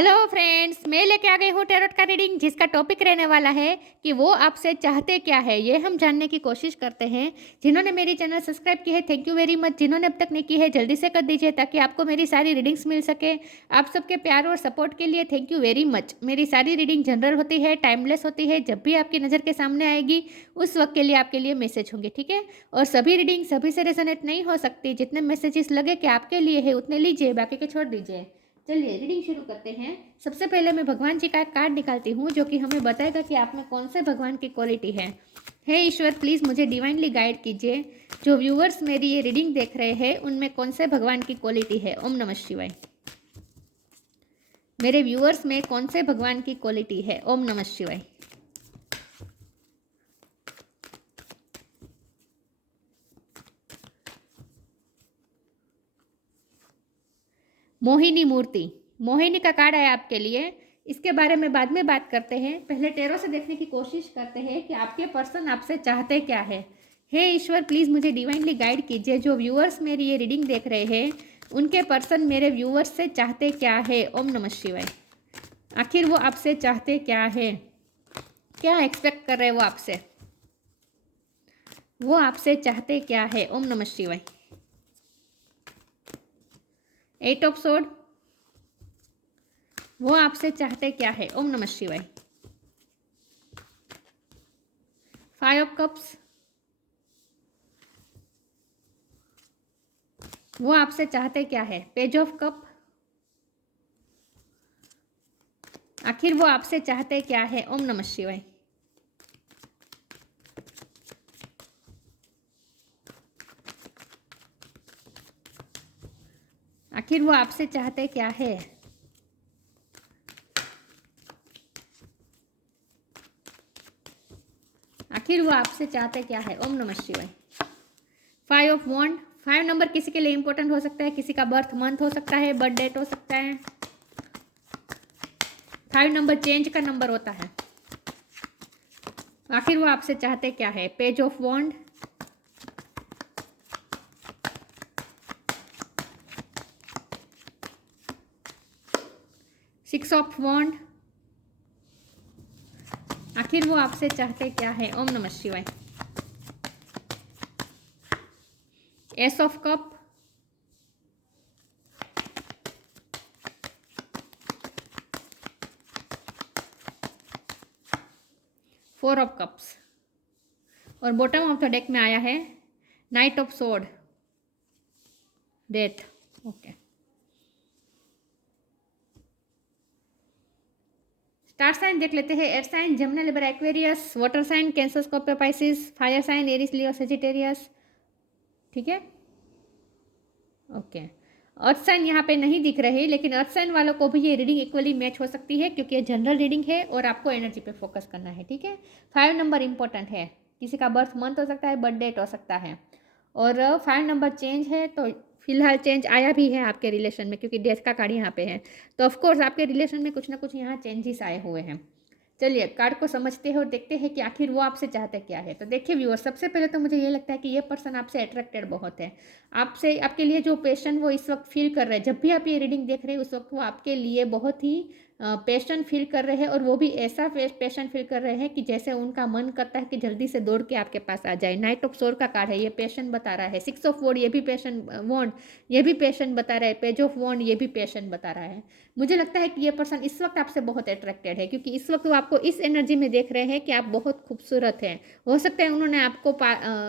Hello friends, मैं लेके आ गई हूँ टैरोट का रीडिंग जिसका टॉपिक रहने वाला है कि वो आपसे चाहते क्या है। ये हम जानने की कोशिश करते हैं। जिन्होंने मेरी चैनल सब्सक्राइब की है थैंक यू वेरी मच। जिन्होंने अब तक नहीं की है जल्दी से कर दीजिए ताकि आपको मेरी सारी रीडिंग्स मिल सके। आप सबके प्यार और सपोर्ट के लिए थैंक यू वेरी मच। मेरी सारी रीडिंग जनरल होती है, टाइमलेस होती है। जब भी आपकी नज़र के सामने आएगी उस वक्त के लिए आपके लिए मैसेज होंगे, ठीक है। और सभी रीडिंग सभी से रेजोनेट नहीं हो सकती। जितने मैसेजेस लगे कि आपके लिए है उतने लीजिए, बाकी के छोड़ दीजिए। चलिए रीडिंग शुरू करते हैं। सबसे पहले मैं भगवान जी का एक कार्ड निकालती हूँ जो कि हमें बताएगा कि आप में कौन से भगवान की क्वालिटी है। हे ईश्वर, प्लीज़ मुझे डिवाइनली गाइड कीजिए। जो व्यूअर्स मेरी ये रीडिंग देख रहे हैं उनमें कौन से भगवान की क्वालिटी है। ओम नमः शिवाय। मेरे व्यूअर्स में कौन से भगवान की क्वालिटी है। ओम नमः शिवाय। मोहिनी मूर्ति, मोहिनी का कार्ड है आपके लिए। इसके बारे में बाद में बात करते हैं। पहले टेरो से देखने की कोशिश करते हैं कि आपके पर्सन आपसे चाहते क्या है। हे ईश्वर, प्लीज़ मुझे डिवाइनली गाइड कीजिए। जो व्यूअर्स मेरी ये रीडिंग देख रहे हैं उनके पर्सन मेरे व्यूअर्स से चाहते क्या है। ओम नमः शिवाय। आखिर वो आपसे चाहते क्या है, क्या एक्सपेक्ट कर रहे हैं वो आपसे, वो आपसे चाहते क्या है। ओम नमः शिवाय। 8 ऑफ सोर्ड, वो आपसे चाहते क्या है। ओम नमः शिवाय। 5 ऑफ कप्स, वो आपसे चाहते क्या है। पेज ऑफ कप, आखिर वो आपसे चाहते क्या है। ओम नमः शिवाय। आखिर वो आपसे चाहते क्या है। आखिर वो आपसे चाहते क्या है। ओम नमः शिवाय। 5 ऑफ वॉन्ड, 5 नंबर किसी के लिए इंपॉर्टेंट हो सकता है, किसी का बर्थ मंथ हो सकता है, बर्थ डेट हो सकता है। 5 नंबर चेंज का नंबर होता है। आखिर वो आपसे चाहते क्या है। Page of wand, six of wand, आखिर वो आपसे चाहते क्या है। ओम नमः शिवाय। Ace of cup, four of cups और बॉटम ऑफ द डेक में आया है knight of sword, death. Okay, star sign देख लेते हैं। Air sign Gemini, Libra, Aquarius. Water sign Cancer, Scorpio, Pisces. Fire sign Aries, Leo, Sagittarius. ठीक है, okay. अर्थ sign यहाँ पे नहीं दिख रहे, लेकिन अर्थ साइन वालों को भी ये रीडिंग इक्वली मैच हो सकती है क्योंकि ये जनरल रीडिंग है और आपको एनर्जी पे फोकस करना है, ठीक है। 5 नंबर इंपॉर्टेंट है, किसी का बर्थ मंथ हो सकता है, बर्थ डेट हो सकता है। और 5 नंबर चेंज है तो फिलहाल चेंज आया भी है आपके रिलेशन में क्योंकि डेथ का कार्ड यहाँ पे है। तो ऑफकोर्स आपके रिलेशन में कुछ ना कुछ यहाँ चेंजेस आए हुए हैं। चलिए कार्ड को समझते हैं और देखते हैं कि आखिर वो आपसे चाहते क्या है। तो देखिए व्यूअर, सबसे पहले तो मुझे ये लगता है कि ये पर्सन आपसे अट्रैक्टेड बहुत है। आपसे, आपके लिए जो पैशन वो इस वक्त फील कर रहे हैं, जब भी आप ये रीडिंग देख रहे हैं उस वक्त वो आपके लिए बहुत ही पैशन फील कर रहे हैं। और वो भी ऐसा पैशन फील कर रहे हैं कि जैसे उनका मन करता है कि जल्दी से दौड़ के आपके पास आ जाए। नाइट ऑफ सोर का कार्ड है, ये पैशन बता रहा है। 6 ऑफ वॉन्ड, ये भी पैशन, वॉन्ड ये भी पैशन बता रहा है। पेज ऑफ वॉन्ड, ये भी पैशन बता रहा है। मुझे लगता है कि ये पर्सन इस वक्त आपसे बहुत अट्रैक्टेड है क्योंकि इस वक्त वो आपको इस एनर्जी में देख रहे हैं कि आप बहुत खूबसूरत हैं। हो सकता है उन्होंने आपको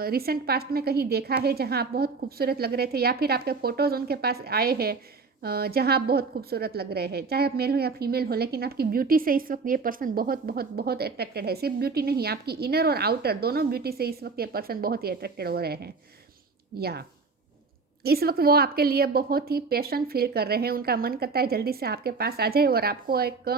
रिसेंट पास्ट में कहीं देखा है जहां आप बहुत खूबसूरत लग रहे थे, या फिर आपके फोटोज़ उनके पास आए हैं जहां आप बहुत खूबसूरत लग रहे हैं, चाहे आप मेल हो या फीमेल हो। लेकिन आपकी ब्यूटी से इस वक्त ये पर्सन बहुत बहुत बहुत अट्रैक्टेड है। सिर्फ ब्यूटी नहीं, आपकी इनर और आउटर दोनों ब्यूटी से इस वक्त ये पर्सन बहुत ही अट्रैक्टेड हो रहे हैं। या इस वक्त वो आपके लिए बहुत ही पैशन फील कर रहे हैं। उनका मन करता है जल्दी से आपके पास आ जाए और आपको एक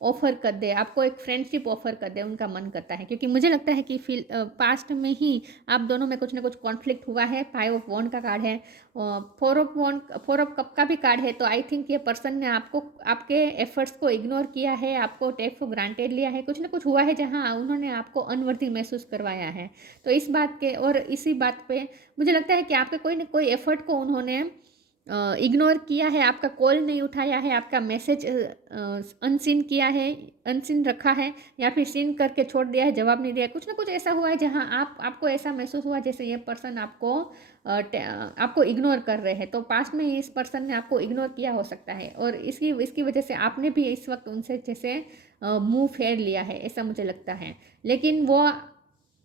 ऑफर कर दे, आपको एक फ्रेंडशिप ऑफर कर दे, उनका मन करता है। क्योंकि मुझे लगता है कि पास्ट में ही आप दोनों में कुछ ना कुछ कॉन्फ्लिक्ट हुआ है। 5 ऑफ वॉन्ड का कार्ड है, 4 ऑफ वॉन्ड, 4 ऑफ कप का भी कार्ड है। तो आई थिंक ये पर्सन ने आपको, आपके एफर्ट्स को इग्नोर किया है, आपको टेक फॉर ग्रांटेड लिया है। कुछ ना कुछ हुआ है जहाँ उन्होंने आपको अनवर्दी महसूस करवाया है। तो इस बात के और इसी बात पे मुझे लगता है कि आपके कोई ना कोई एफर्ट को उन्होंने इग्नोर किया है, आपका कॉल नहीं उठाया है, आपका मैसेज अनसीन किया है, अनसीन रखा है, या फिर सीन करके छोड़ दिया है, जवाब नहीं दिया, कुछ ना कुछ ऐसा हुआ है जहां आपको ऐसा महसूस हुआ जैसे ये पर्सन आपको इग्नोर कर रहे हैं। तो पास्ट में इस पर्सन ने आपको इग्नोर किया हो सकता है, और इसकी वजह से आपने भी इस वक्त उनसे जैसे मुंह फेर लिया है, ऐसा मुझे लगता है। लेकिन वो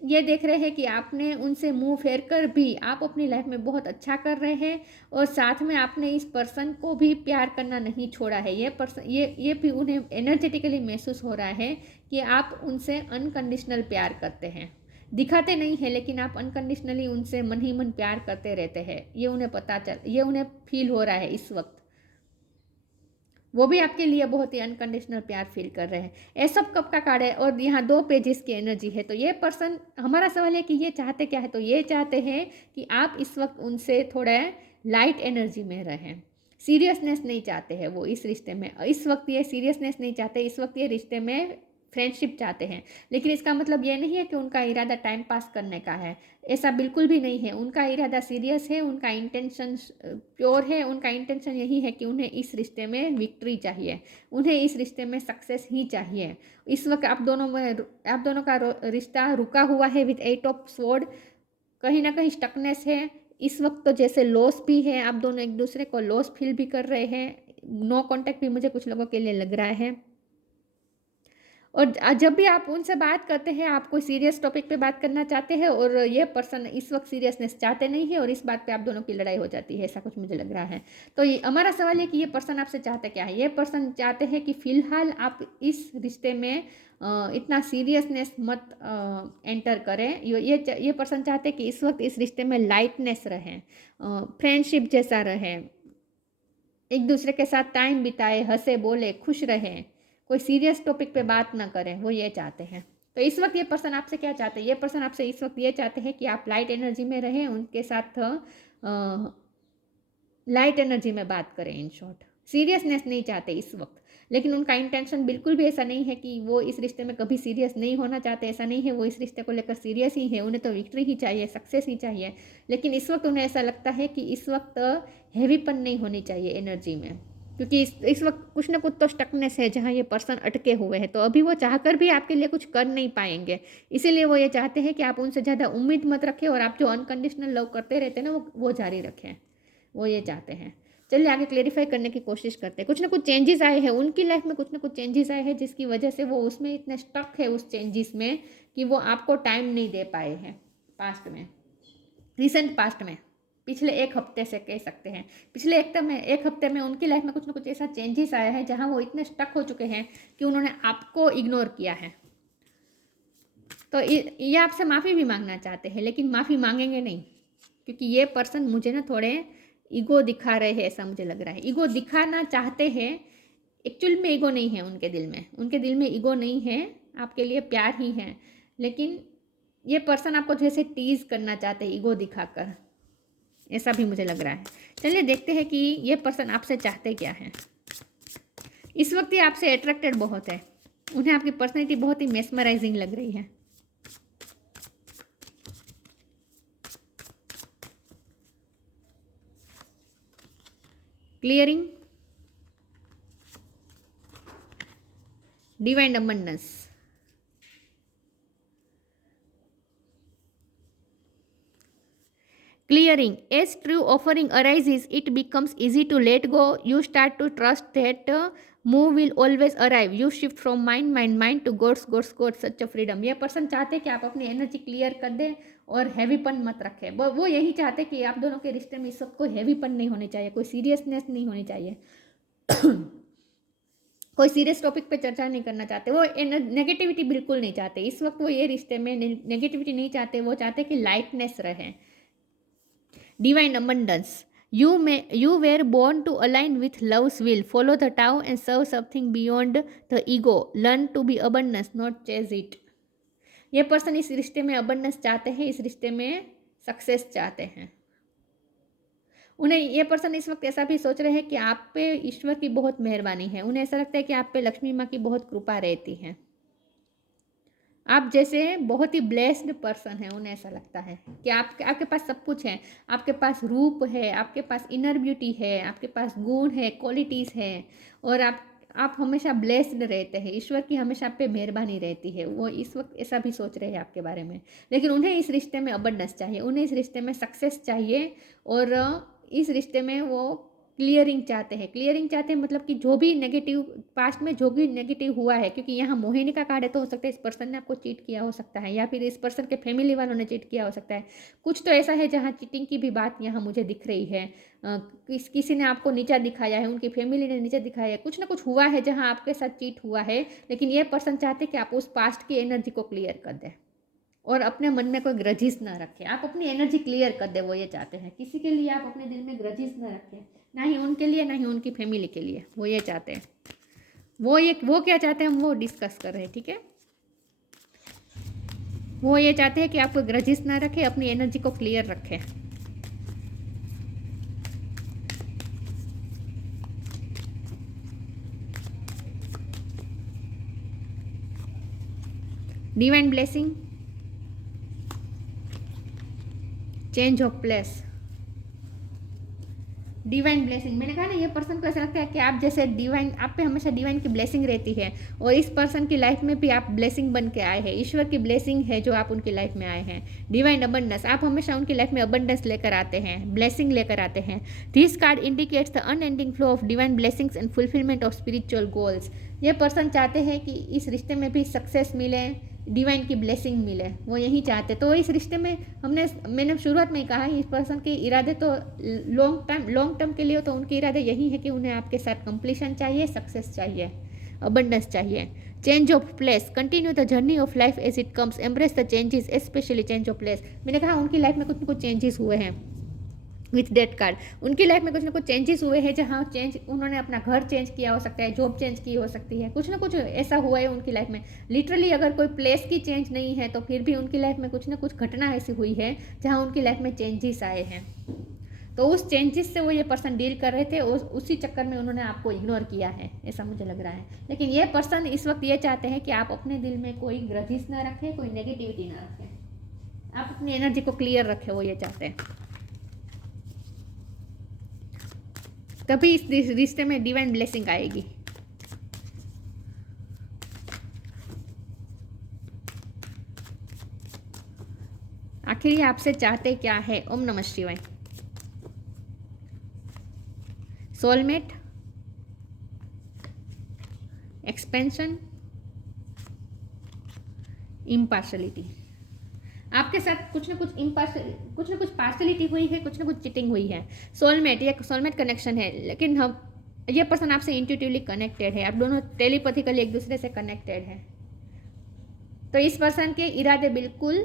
ये देख रहे हैं कि आपने उनसे मुंह फेर कर भी आप अपनी लाइफ में बहुत अच्छा कर रहे हैं, और साथ में आपने इस पर्सन को भी प्यार करना नहीं छोड़ा है। ये पर्सन ये भी उन्हें एनर्जेटिकली महसूस हो रहा है कि आप उनसे अनकंडीशनल प्यार करते हैं। दिखाते नहीं है, लेकिन आप अनकंडीशनली उनसे मन ही मन प्यार करते रहते हैं। ये उन्हें फील हो रहा है इस वक्त। वो भी आपके लिए बहुत ही अनकंडीशनल प्यार फील कर रहे हैं। ये सब कप का कार्ड है, और यहाँ 2 पेजेस की एनर्जी है। तो ये पर्सन, हमारा सवाल है कि ये चाहते क्या है। तो ये चाहते हैं कि आप इस वक्त उनसे थोड़ा लाइट एनर्जी में रहें। सीरियसनेस नहीं चाहते हैं वो इस रिश्ते में। इस वक्त ये सीरियसनेस नहीं चाहते, इस वक्त ये रिश्ते में फ्रेंडशिप चाहते हैं। लेकिन इसका मतलब ये नहीं है कि उनका इरादा टाइम पास करने का है, ऐसा बिल्कुल भी नहीं है। उनका इरादा सीरियस है, उनका इंटेंशन प्योर है। उनका इंटेंशन यही है कि उन्हें इस रिश्ते में विक्ट्री चाहिए, उन्हें इस रिश्ते में सक्सेस ही चाहिए। इस वक्त आप दोनों का रिश्ता रुका हुआ है विथ 8 ऑफ स्वॉर्ड। कहीं ना कहीं स्टकनेस है इस वक्त। तो जैसे लॉस भी है, आप दोनों एक दूसरे को लॉस फील भी कर रहे हैं। नो कॉन्टैक्ट भी मुझे कुछ लोगों के लिए लग रहा है। और जब भी आप उनसे बात करते हैं, आप कोई सीरियस टॉपिक पे बात करना चाहते हैं, और ये पर्सन इस वक्त सीरियसनेस चाहते नहीं है, और इस बात पे आप दोनों की लड़ाई हो जाती है, ऐसा कुछ मुझे लग रहा है। तो हमारा सवाल है कि ये पर्सन आपसे चाहते क्या है। ये पर्सन चाहते हैं कि फिलहाल आप इस रिश्ते में इतना सीरियसनेस मत एंटर करें। ये पर्सन चाहते हैं कि इस वक्त इस रिश्ते में लाइटनेस रहे, फ्रेंडशिप जैसा रहे, एक दूसरे के साथ टाइम बिताए, हंसे बोले, खुश रहें, कोई सीरियस टॉपिक पे बात ना करें। वो ये चाहते हैं। तो इस वक्त ये पर्सन आपसे क्या चाहते हैं। ये पर्सन आपसे इस वक्त ये चाहते हैं कि आप लाइट एनर्जी में रहें, उनके साथ लाइट एनर्जी में बात करें। इन शॉर्ट, सीरियसनेस नहीं चाहते इस वक्त। लेकिन उनका इंटेंशन बिल्कुल भी ऐसा नहीं है कि वो इस रिश्ते में कभी सीरियस नहीं होना चाहते, ऐसा नहीं है। वो इस रिश्ते को लेकर सीरियस ही है, उन्हें तो विक्ट्री ही चाहिए, सक्सेस ही चाहिए। लेकिन इस वक्त उन्हें ऐसा लगता है कि इस वक्त हैवीपन नहीं होनी चाहिए एनर्जी में, क्योंकि इस वक्त कुछ ना कुछ तो स्टकनेस है जहाँ ये पर्सन अटके हुए हैं। तो अभी वो चाहकर भी आपके लिए कुछ कर नहीं पाएंगे। इसीलिए वो ये चाहते हैं कि आप उनसे ज़्यादा उम्मीद मत रखें, और आप जो अनकंडीशनल लव करते रहते हैं ना, वो जारी रखें। वो ये चाहते हैं। चलिए आगे क्लेरिफाई करने की कोशिश करते हैं। कुछ ना कुछ चेंजेस आए हैं उनकी लाइफ में, कुछ ना कुछ चेंजेस आए हैं जिसकी वजह से वो उसमें इतने स्टक है उस चेंजेस में कि वो आपको टाइम नहीं दे पाए हैं पास्ट में, रिसेंट पास्ट में। पिछले 1 हफ्ते से कह सकते हैं, पिछले 1 हफ्ते में उनकी लाइफ में कुछ ना कुछ ऐसा चेंजेस आया है जहाँ वो इतने स्टक हो चुके हैं कि उन्होंने आपको इग्नोर किया है। तो ये आपसे माफ़ी भी मांगना चाहते हैं, लेकिन माफ़ी मांगेंगे नहीं, क्योंकि ये पर्सन मुझे ना थोड़े ईगो दिखा रहे हैं, ऐसा मुझे लग रहा है। ईगो दिखाना चाहते हैं, एक्चुअल में ईगो नहीं है उनके दिल में। उनके दिल में ईगो नहीं है, आपके लिए प्यार ही है। लेकिन ये पर्सन आपको जैसे टीज करना चाहते हैं ईगो दिखाकर, ऐसा भी मुझे लग रहा है। चलिए देखते हैं कि ये पर्सन आपसे चाहते क्या है। इस वक्त ये आपसे अट्रैक्टेड बहुत है, उन्हें आपकी पर्सनैलिटी बहुत ही मेस्मराइजिंग लग रही है। Clearing, divine abundance, clearing. As true offering arises, it becomes easy to let go. You start to trust that move will always arrive. You shift from mind to gods. Such a freedom. ये person चाहते हैं कि आप अपनी energy clear कर दें और हैवीपन मत रखें। वो यही चाहते हैं कि आप दोनों के रिश्ते में इस वक्त कोई हैवीपन नहीं होनी चाहिए, कोई सीरियसनेस नहीं होनी चाहिए, कोई सीरियस टॉपिक पे चर्चा नहीं करना चाहते। वो नेगेटिविटी बिल्कुल नहीं चाहते इस वक्त। वो ये रिश्ते में नेगेटिविटी नहीं चाहते, वो चाहते कि लाइटनेस रहे। Divine abundance. You were born to align with love's will. Follow the Tao and serve something beyond the ego. Learn to be abundance, not chase it. ये पर्सन इस रिश्ते में abundance चाहते हैं, इस रिश्ते में सक्सेस चाहते हैं। उन्हें ये पर्सन इस वक्त ऐसा भी सोच रहे हैं कि आप पे ईश्वर की बहुत मेहरबानी है। उन्हें ऐसा लगता है कि आप पे लक्ष्मी माँ की बहुत कृपा रहती है। आप जैसे बहुत ही ब्लेस्ड पर्सन है, उन्हें ऐसा लगता है कि आपके पास सब कुछ है, आपके पास रूप है, आपके पास इनर ब्यूटी है, आपके पास गुण है, क्वालिटीज़ है, और आप हमेशा ब्लेस्ड रहते हैं, ईश्वर की हमेशा आप पे मेहरबानी रहती है। वो इस वक्त ऐसा भी सोच रहे हैं आपके बारे में, लेकिन उन्हें इस रिश्ते में अबंडेंस चाहिए, उन्हें इस रिश्ते में सक्सेस चाहिए, और इस रिश्ते में वो क्लियरिंग चाहते हैं। क्लियरिंग चाहते हैं मतलब कि जो भी नेगेटिव पास्ट में जो भी नेगेटिव हुआ है, क्योंकि यहाँ मोहिनी का कार्ड है, तो हो सकता है इस पर्सन ने आपको चीट किया हो सकता है, या फिर इस पर्सन के फैमिली वालों ने चीट किया हो सकता है। कुछ तो ऐसा है जहाँ चीटिंग की भी बात यहाँ मुझे दिख रही है। किसी ने आपको नीचा दिखाया है, उनकी फैमिली ने नीचा दिखाया है, कुछ ना कुछ हुआ है जहाँ आपके साथ चीट हुआ है, लेकिन ये पर्सन चाहते हैं कि आप उस पास्ट की एनर्जी को क्लियर कर दें और अपने मन में कोई ग्रजिस ना रखें। आप अपनी एनर्जी क्लियर कर दे, वो ये चाहते हैं। किसी के लिए आप अपने दिल में ग्रजिस ना रखें, ना ही उनके लिए, ना ही उनकी फैमिली के लिए, वो ये चाहते हैं। वो क्या चाहते हैं हम वो डिस्कस कर रहे हैं, ठीक है। वो ये चाहते हैं कि आप कोई ग्रजिस ना रखें, अपनी एनर्जी को क्लियर रखें। Divine blessing, change of place, divine blessing. मैंने कहा ना, ये पर्सन को ऐसा लगता है कि आप जैसे डिवाइन, आप पे हमेशा डिवाइन की ब्लेसिंग रहती है, और इस पर्सन की लाइफ में भी आप ब्लेसिंग बन के आए हैं। ईश्वर की ब्लेसिंग है जो आप उनकी लाइफ में आए हैं। डिवाइन अबंडेंस, आप हमेशा उनकी लाइफ में अबंडेंस लेकर आते हैं, ब्लेसिंग लेकर आते हैं। This card indicates the unending flow of divine blessings and fulfilment of spiritual goals. ये पर्सन चाहते हैं कि इस रिश्ते में भी सक्सेस मिले, डिवाइन की ब्लेसिंग मिले, वो यही चाहते। तो इस रिश्ते में मैंने शुरुआत में ही कहा, इस पर्सन के इरादे तो लॉन्ग टर्म के लिए, तो उनके इरादे यही है कि उन्हें आपके साथ कंप्लीशन चाहिए, सक्सेस चाहिए, अबंडेंस चाहिए। Change of place, continue the journey of life as it comes, embrace the changes, specially change of place. मैंने कहा उनकी लाइफ में कुछ ना कुछ चेंजेस हुए हैं विथ डेट कार्ड। उनकी लाइफ में कुछ ना कुछ चेंजेस हुए हैं, जहाँ चेंज, उन्होंने अपना घर चेंज किया हो सकता है, जॉब चेंज की हो सकती है, कुछ ना कुछ ऐसा हुआ है उनकी लाइफ में। लिटरली अगर कोई प्लेस की चेंज नहीं है, तो फिर भी उनकी लाइफ में कुछ ना कुछ घटना ऐसी हुई है जहाँ उनकी लाइफ में चेंजेस आए हैं। तो उस चेंजेस से वो ये पर्सन डील कर रहे थे, उसी चक्कर में उन्होंने आपको इग्नोर किया है, ऐसा मुझे लग रहा है। लेकिन ये पर्सन इस वक्त ये चाहते हैं कि आप अपने दिल में कोई ग्रजिस ना रखें, कोई नेगेटिविटी ना रखें, आप अपनी एनर्जी को क्लियर रखें, वो ये चाहते हैं। तभी इस रिश्ते में डिवाइन ब्लेसिंग आएगी। आखिर ये आपसे चाहते क्या है? ओम नमः शिवाय। Soulmate, expansion, impartiality. आपके साथ कुछ ना कुछ पार्शलिटी हुई है, कुछ ना कुछ चिटिंग हुई है। सोलमेट, ये सोलमेट कनेक्शन है, लेकिन हम, ये पर्सन आपसे इंट्यूटिवली कनेक्टेड है, आप दोनों टेलीपैथिकली एक दूसरे से कनेक्टेड है। तो इस पर्सन के इरादे बिल्कुल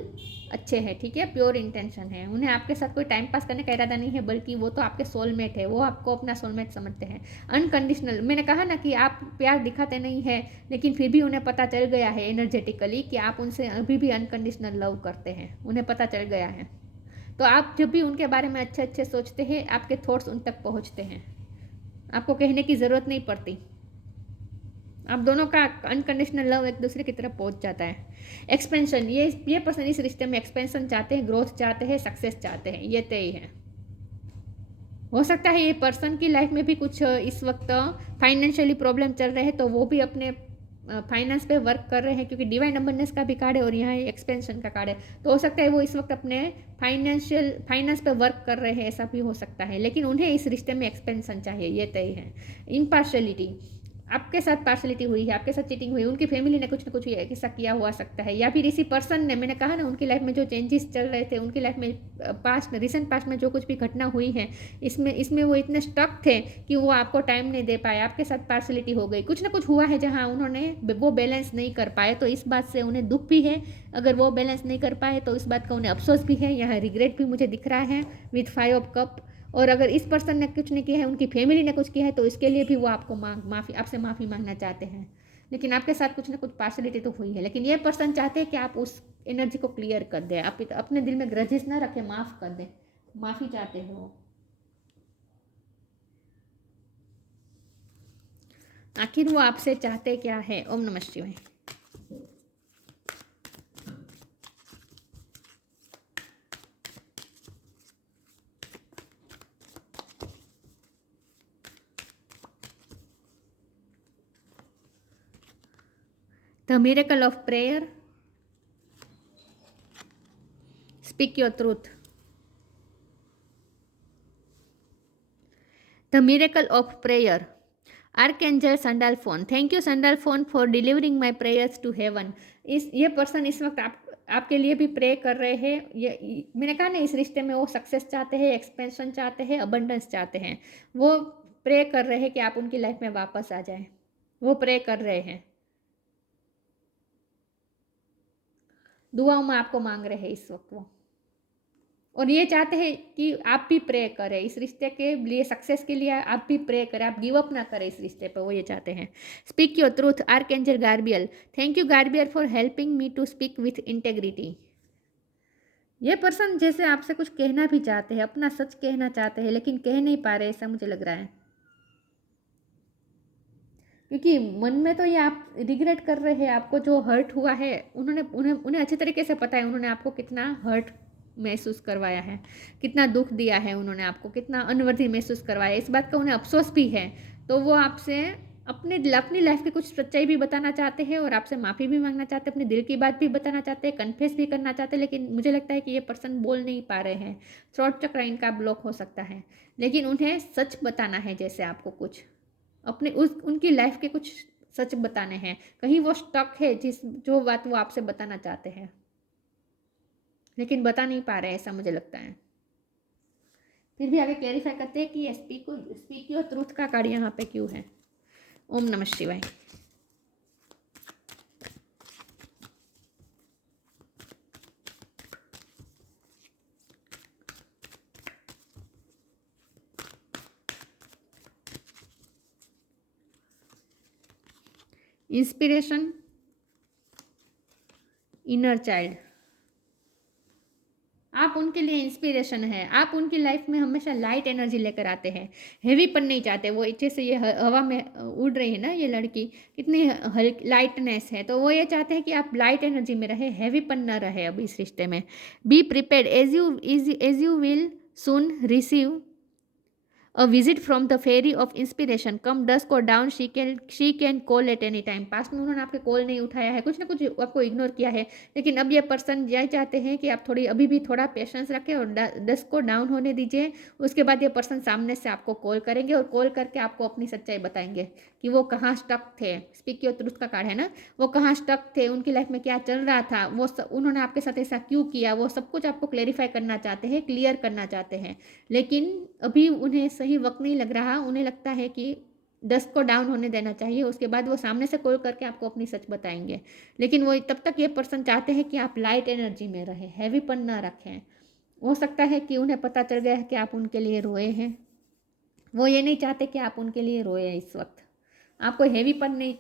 अच्छे हैं, ठीक है, प्योर इंटेंशन है। उन्हें आपके साथ कोई टाइम पास करने का इरादा नहीं है, बल्कि वो तो आपके सोलमेट है, वो आपको अपना सोलमेट समझते हैं। अनकंडीशनल, मैंने कहा ना कि आप प्यार दिखाते नहीं है, लेकिन फिर भी उन्हें पता चल गया है एनर्जेटिकली कि आप उनसे अभी भी अनकंडीशनल लव करते हैं, उन्हें पता चल गया है। तो आप जब भी उनके बारे में अच्छे अच्छे सोचते हैं, आपके थॉट्स उन तक पहुँचते हैं, आपको कहने की ज़रूरत नहीं पड़ती। आप दोनों का अनकंडीशनल लव एक दूसरे की तरफ पहुंच जाता है। एक्सपेंशन, ये पर्सन इस रिश्ते में एक्सपेंशन चाहते हैं, ग्रोथ चाहते हैं, सक्सेस चाहते हैं, ये तय है। हो सकता है ये पर्सन की लाइफ में भी कुछ इस वक्त फाइनेंशियली प्रॉब्लम चल रहे हैं, तो वो भी अपने फाइनेंस पे वर्क कर रहे हैं, क्योंकि डिवाइन अबंडेंस का भी कार्ड है और यहाँ एक्सपेंशन का कार्ड है। तो हो सकता है वो इस वक्त अपने फाइनेंस पे वर्क कर रहे हैं, ऐसा भी हो सकता है। लेकिन उन्हें इस रिश्ते में एक्सपेंशन चाहिए, ये तय है। इम्पार्शलिटी, आपके साथ पार्शलिटी हुई है, आपके साथ चीटिंग हुई है, उनकी फैमिली ने कुछ ना कुछ ऐसा किया हुआ सकता है, या फिर इसी पर्सन ने, मैंने कहा ना उनकी लाइफ में जो चेंजेस चल रहे थे, उनकी लाइफ में रिसेंट पास्ट में जो कुछ भी घटना हुई है, इसमें वो इतने स्टक थे कि वो आपको टाइम नहीं दे पाए, आपके साथ पार्शलिटी हो गई, कुछ ना कुछ हुआ है जहाँ उन्होंने वो बैलेंस नहीं कर पाए। तो इस बात से उन्हें दुख भी है, अगर वो बैलेंस नहीं कर पाए तो इस बात का उन्हें अफसोस भी है, यहाँ रिग्रेट भी मुझे दिख रहा है विथ 5 ऑफ कप। और अगर इस पर्सन ने कुछ नहीं किया है, उनकी फैमिली ने कुछ किया है, तो इसके लिए भी वो आपको आपसे माफ़ी मांगना चाहते हैं। लेकिन आपके साथ कुछ ना कुछ पार्शलिटी तो हुई है, लेकिन ये पर्सन चाहते हैं कि आप उस एनर्जी को क्लियर कर दें, आप अपने दिल में ग्रजेस ना रखें, माफ़ कर दें, माफ़ी चाहते हो। आखिर वो आपसे चाहते क्या है? ओम नमः शिवाय। The miracle of prayer, speak your truth, the miracle of prayer, archangel Sandalphon, thank you Sandalphon for delivering my prayers to heaven. ये पर्सन इस वक्त आपके लिए भी प्रे कर रहे हैं। ये मैंने कहा ना, इस रिश्ते में वो सक्सेस चाहते हैं, एक्सपेंशन चाहते हैं, अबंडेंस चाहते हैं। वो प्रे कर रहे हैं कि आप उनकी लाइफ में वापस आ जाएं। वो प्रे कर रहे हैं, दुआओं में आपको मांग रहे हैं इस वक्त वो, और ये चाहते हैं कि आप भी प्रे करें इस रिश्ते के लिए, सक्सेस के लिए आप भी प्रे करें, आप गिव अप ना करें इस रिश्ते पर, वो ये चाहते हैं। Speak your truth, archangel Gabriel, thank you Gabriel for helping me to speak with integrity. ये पर्सन जैसे आपसे कुछ कहना भी चाहते हैं, अपना सच कहना चाहते हैं, लेकिन कह नहीं पा रहे, ऐसा मुझे लग रहा है। क्योंकि मन में तो ये आप रिग्रेट कर रहे हैं, आपको जो हर्ट हुआ है, उन्हें अच्छे तरीके से पता है उन्होंने आपको कितना हर्ट महसूस करवाया है, कितना दुख दिया है उन्होंने आपको, कितना अनवर्दी महसूस करवाया, इस बात का उन्हें अफसोस भी है। तो वो आपसे अपनी लाइफ की कुछ सच्चाई भी बताना चाहते हैं और आपसे माफ़ी भी मांगना चाहते हैं, अपने दिल की बात भी बताना चाहते हैं, कन्फेस भी करना चाहते हैं, लेकिन मुझे लगता है कि ये पर्सन बोल नहीं पा रहे हैं, थ्रोट चक्र इनका ब्लॉक हो सकता है। लेकिन उन्हें सच बताना है, जैसे आपको कुछ अपने उनकी लाइफ के कुछ सच बताने हैं, कहीं वो स्टक है जो बात वो आपसे बताना चाहते हैं, लेकिन बता नहीं पा रहे, ऐसा मुझे लगता है। फिर भी आगे क्लेरिफाई करते हैं कि स्पीक योर ट्रूथ का कार्ड यहाँ पे क्यों है। ओम नमः शिवाय। इंस्पिरेशन, इनर चाइल्ड, आप उनके लिए इंस्पिरेशन है, आप उनकी लाइफ में हमेशा लाइट एनर्जी लेकर आते हैं, हेवीपन नहीं चाहते। वो जैसे ये हवा में उड़ रही है ना ये लड़की, कितनी हल्की लाइटनेस है, तो वो ये चाहते हैं कि आप लाइट एनर्जी में रहे, हेवीपन ना रहे अभी इस रिश्ते में। Be prepared as you will soon receive a visit from the fairy of inspiration, come dusk और dawn she can call at any time. Past में उन्होंने आपके कॉल नहीं उठाया है, कुछ ना कुछ आपको इग्नोर किया है, लेकिन अब ये पर्सन यह चाहते हैं कि आप अभी भी थोड़ा पेशेंस रखें और डस्क को डाउन होने दीजिए। उसके बाद ये पर्सन सामने से आपको कॉल करेंगे और कॉल करके आपको अपनी सच्चाई बताएंगे कि वो कहाँ स्टक थे। स्पीक योर ट्रूथ का कार्ड है ना, वो कहाँ स्टक थे, उनकी लाइफ में क्या चल रहा था, उन्होंने आपके साथ ऐसा क्यों किया, वो सब कुछ आपको क्लेरिफाई करना चाहते हैं, क्लियर करना चाहते हैं। लेकिन अभी उन्हें सही वक्त नहीं लग रहा, उन्हें लगता है कि 10 को डाउन होने देना चाहिए, उसके बाद वो सामने से कॉल करके आपको अपनी सच बताएंगे। लेकिन वो तब तक ये पर्सन चाहते हैं कि आप लाइट एनर्जी में रहें, हैवीपन ना रखें। हो सकता है कि उन्हें पता चल गया है कि आप उनके लिए रोए हैं, वो ये नहीं चाहते कि आप उनके लिए रोए इस वक्त, आपको हैवीपन नहीं,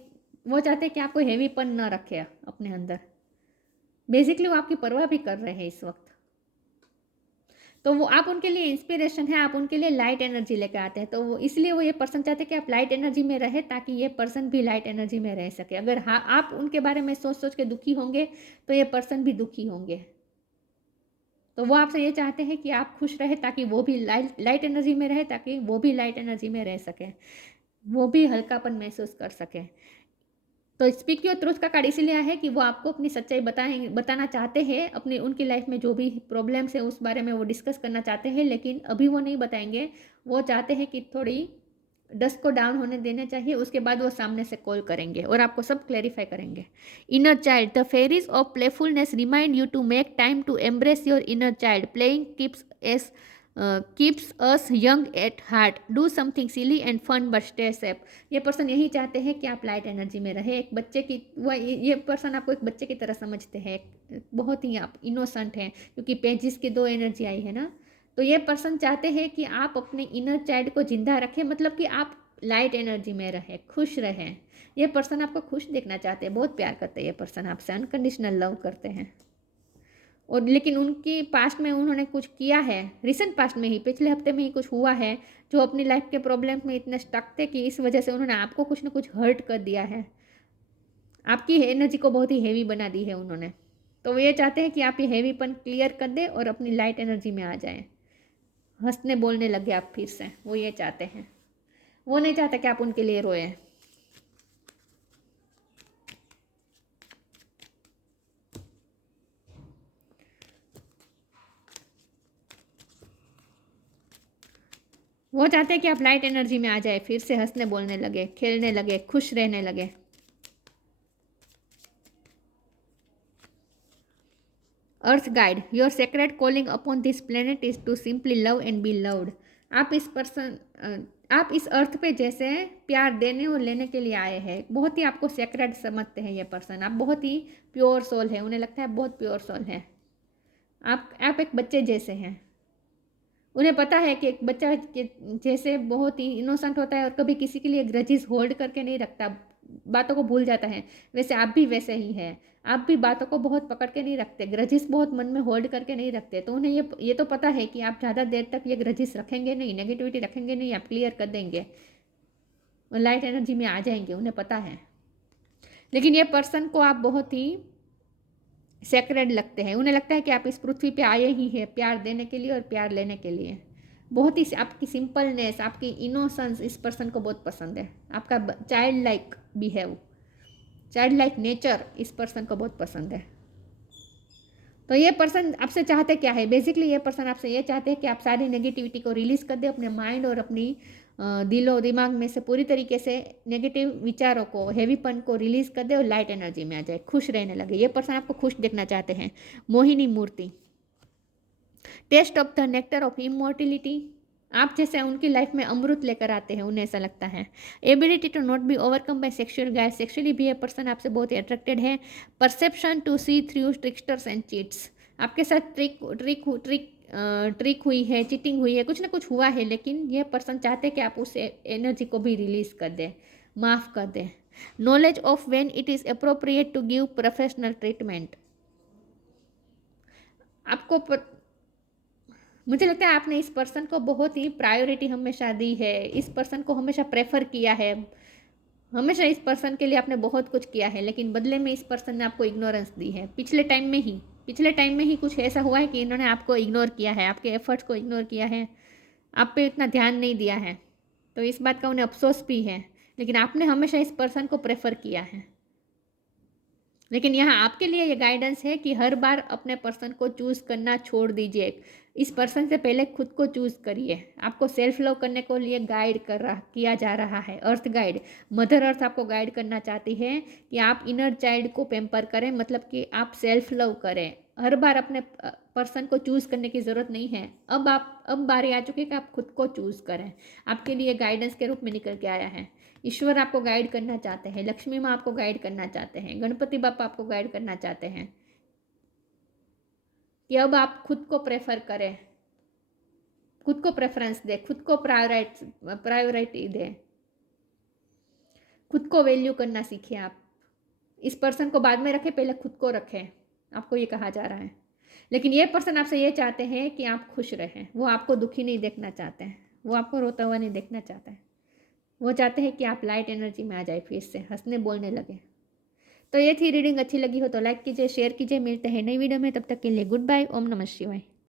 वो चाहते हैं कि आपको हैवीपन ना रखे अपने अंदर। बेसिकली वो आपकी परवाह भी कर रहे हैं इस वक्त, तो वो आप उनके लिए इंस्पिरेशन है, आप उनके लिए लाइट एनर्जी लेकर आते हैं। तो वो इसलिए वो ये पर्सन चाहते हैं कि आप लाइट एनर्जी में रहे, ताकि ये पर्सन भी लाइट एनर्जी में रह सके। अगर हाँ आप उनके बारे में सोच सोच के दुखी होंगे तो ये पर्सन भी दुखी होंगे। तो वो आपसे ये चाहते हैं कि आप खुश रहे, ताकि वो भी लाइट एनर्जी में रहे, ताकि वो भी लाइट एनर्जी में रह सके, वो भी हल्कापन महसूस कर सके। तो स्पीक योर ट्रूथ का कार्ड इसीलिए है कि वो आपको अपनी सच्चाई बताना चाहते हैं, अपनी उनकी लाइफ में जो भी प्रॉब्लम्स है उस बारे में वो डिस्कस करना चाहते हैं, लेकिन अभी वो नहीं बताएंगे। वो चाहते हैं कि थोड़ी डस्ट को डाउन होने देने चाहिए, उसके बाद वो सामने से कॉल करेंगे और आपको सब क्लैरिफाई करेंगे। Inner child, the fairies of playfulness remind you to make time to embrace your inner child, playing keeps us young at heart, do something silly and fun but stay safe. ये person यही चाहते हैं कि आप light energy में रहे, एक बच्चे की ये पर्सन आपको एक बच्चे की तरह समझते हैं, बहुत ही आप इनोसेंट हैं, क्योंकि पेजिस की 2 एनर्जी आई है ना। तो ये पर्सन चाहते हैं कि आप अपने इनर चाइल्ड को जिंदा रखें, मतलब कि आप लाइट एनर्जी में रहें, खुश रहें। ये पर्सन आपको खुश देखना चाहते हैं, बहुत प्यार करते हैं ये पर्सन आपसे, अनकंडीशनल लव करते हैं। और लेकिन उनकी पास्ट में उन्होंने कुछ किया है, रिसेंट पास्ट में ही, पिछले हफ्ते में ही कुछ हुआ है, जो अपनी लाइफ के प्रॉब्लम में इतने स्टक थे कि इस वजह से उन्होंने आपको कुछ ना कुछ हर्ट कर दिया है, आपकी एनर्जी को बहुत ही हैवी बना दी है उन्होंने। तो वो ये चाहते हैं कि आप ये हैवीपन क्लियर कर दें और अपनी लाइट एनर्जी में आ जाएं, हंसने बोलने लगे आप फिर से, वो ये चाहते हैं। वो नहीं चाहता कि आप उनके लिए रोएं। वो चाहते हैं कि आप लाइट एनर्जी में आ जाए, फिर से हंसने बोलने लगे, खेलने लगे, खुश रहने लगे। Earth guide, your secret calling upon this planet is to simply love and be loved. आप इस पर्सन आप इस अर्थ पे जैसे प्यार देने और लेने के लिए आए हैं। बहुत ही आपको सेक्रेट समझते हैं ये पर्सन। आप बहुत ही प्योर सोल है, उन्हें लगता है बहुत प्योर सोल है। आप एक बच्चे जैसे हैं। उन्हें पता है कि एक बच्चा के जैसे बहुत ही इनोसेंट होता है और कभी किसी के लिए ग्रजेस होल्ड करके नहीं रखता, बातों को भूल जाता है। वैसे आप भी वैसे ही हैं। आप भी बातों को बहुत पकड़ के नहीं रखते, ग्रजेस बहुत मन में होल्ड करके नहीं रखते। तो उन्हें ये तो पता है कि आप ज़्यादा देर तक ये ग्रजेस रखेंगे नहीं, नेगेटिविटी रखेंगे नहीं, आप क्लियर कर देंगे और लाइट एनर्जी में आ जाएंगे, उन्हें पता है। लेकिन ये पर्सन को आप बहुत ही सेक्रेड लगते हैं। उन्हें लगता है कि आप इस पृथ्वी पे आए ही हैं प्यार देने के लिए और प्यार लेने के लिए। बहुत ही आपकी सिंपलनेस, आपकी इनोसेंस इस पर्सन को बहुत पसंद है। आपका child like behave, child like nature इस पर्सन को बहुत पसंद है। तो ये पर्सन आपसे चाहते क्या है? बेसिकली ये पर्सन आपसे ये चाहते हैं कि आप सारी नेगेटिविटी को रिलीज़ कर दे अपने माइंड और अपनी दिलो दिमाग में से। पूरी तरीके से नेगेटिव विचारों को, हैवीपन को रिलीज़ कर दे और लाइट एनर्जी में आ जाए, खुश रहने लगे। ये पर्सन आपको खुश देखना चाहते हैं। Mohini Murti, taste of the nectar of immortality. आप जैसे उनकी लाइफ में अमृत लेकर आते हैं, उन्हें ऐसा लगता है। Ability to not be overcome by sexual guide, sexually भी ये पर्सन आपसे बहुत ही अट्रैक्टेड है। Perception to see through tricksters and cheats, आपके साथ ट्रिक हुई है, चीटिंग हुई है, कुछ ना कुछ हुआ है, लेकिन ये पर्सन चाहते हैं कि आप उस एनर्जी को भी रिलीज कर दें, माफ़ कर दें। Knowledge of when it is appropriate to give professional treatment, आपको मुझे लगता है आपने इस पर्सन को बहुत ही प्रायोरिटी हमेशा दी है, इस पर्सन को हमेशा प्रेफर किया है, हमेशा इस पर्सन के लिए आपने बहुत कुछ किया है, लेकिन बदले में इस पर्सन ने आपको इग्नोरेंस दी है। पिछले टाइम में ही कुछ ऐसा हुआ है कि इन्होंने आपको इग्नोर किया है, आपके एफर्ट्स को इग्नोर किया है, आप पे इतना ध्यान नहीं दिया है। तो इस बात का उन्हें अफसोस भी है, लेकिन आपने हमेशा इस पर्सन को प्रेफर किया है। लेकिन यहाँ आपके लिए ये गाइडेंस है कि हर बार अपने पर्सन को चूज़ करना छोड़ दीजिए। इस पर्सन से पहले खुद को चूज़ करिए। आपको सेल्फ लव करने को लिए किया जा रहा है। अर्थ गाइड, मदर अर्थ आपको गाइड करना चाहती है कि आप इनर चाइल्ड को पेम्पर करें, मतलब कि आप सेल्फ लव करें। हर बार अपने पर्सन को चूज़ करने की ज़रूरत नहीं है। अब बारी आ चुकी है कि आप खुद को चूज़ करें। आपके लिए गाइडेंस के रूप में निकल के आया है। ईश्वर आपको गाइड करना चाहते हैं, लक्ष्मी माँ आपको गाइड करना चाहते हैं, गणपति बापा आपको गाइड करना चाहते हैं कि अब आप खुद को प्रेफर करें, खुद को प्रेफरेंस दें, खुद को प्रायोरिटी दें, खुद को वैल्यू करना सीखें। आप इस पर्सन को बाद में रखें, पहले खुद को रखें, आपको ये कहा जा रहा है। लेकिन ये पर्सन आपसे ये चाहते हैं कि आप खुश रहें। वो आपको दुखी नहीं देखना चाहते हैं, वो आपको रोता हुआ नहीं देखना चाहते हैं। वो चाहते हैं कि आप लाइट एनर्जी में आ जाए, फिर से हंसने बोलने लगे। तो ये थी रीडिंग। अच्छी लगी हो तो लाइक कीजिए, शेयर कीजिए। मिलते हैं नई वीडियो में, तब तक के लिए गुड बाय। ओम नमः शिवाय।